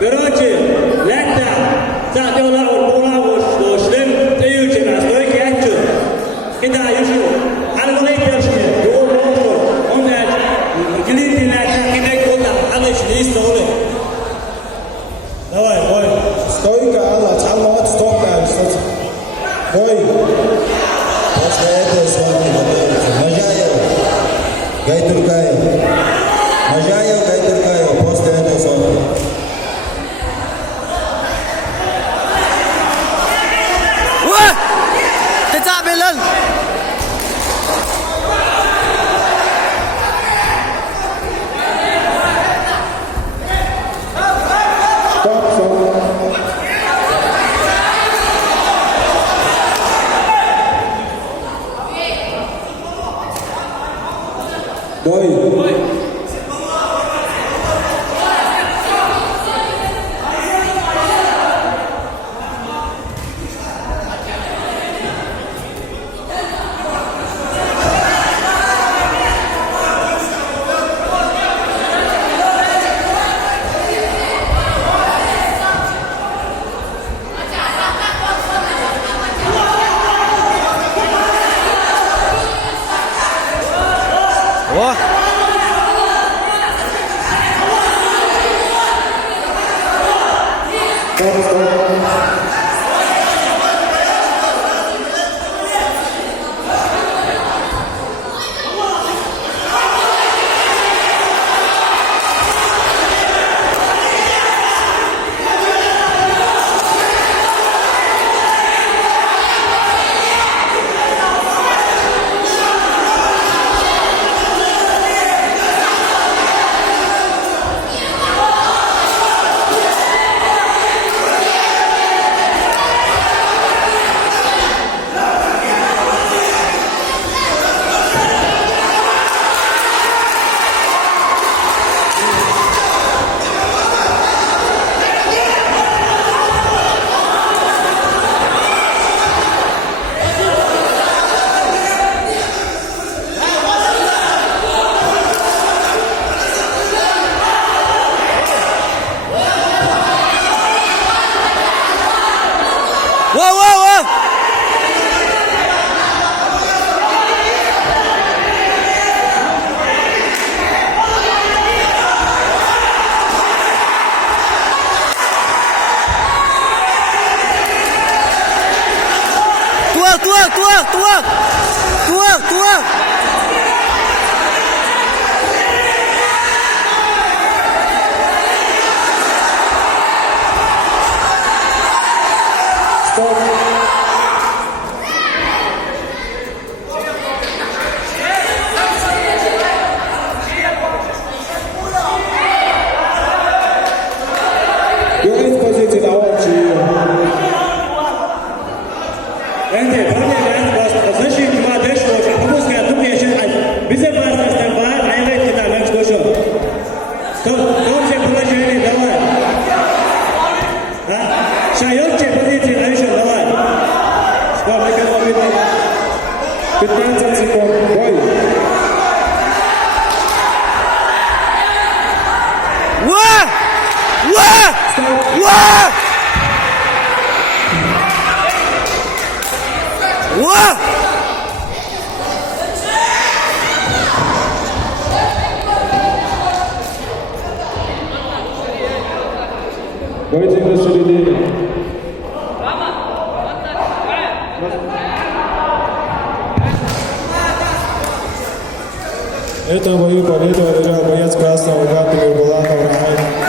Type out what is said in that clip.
Короче, лето, задела урбула ушлем, ты ючи на стойке ячу. Кида юшу, алгулей першне, дуол мошу, он глинти лето, кидек кота, алыш лист олы. Давай, бой. Стойка, Алла, чалмават стойка, кстати. Бой. После этого с вами Можаев, Гайтуркаев. Можаев, Гайтуркаев, после этого с вами. Tetap Bilal. Stop, stop. Boy. Ủa? Stop, stop. Whoa, whoa, whoa! Tuang! You're in position, I want you. Энте, парни, вас защит два дэшко, пропускай, тут я сейчас без опасности бар, а я кида на экскурсию. Кто все положили, давай. Шайотче позиции, а еще давай. Сколько экономит? 15 секунд. Бой. Бойте на середине. Это бою победу одержал боец красного Габриэль Булатов Рахай.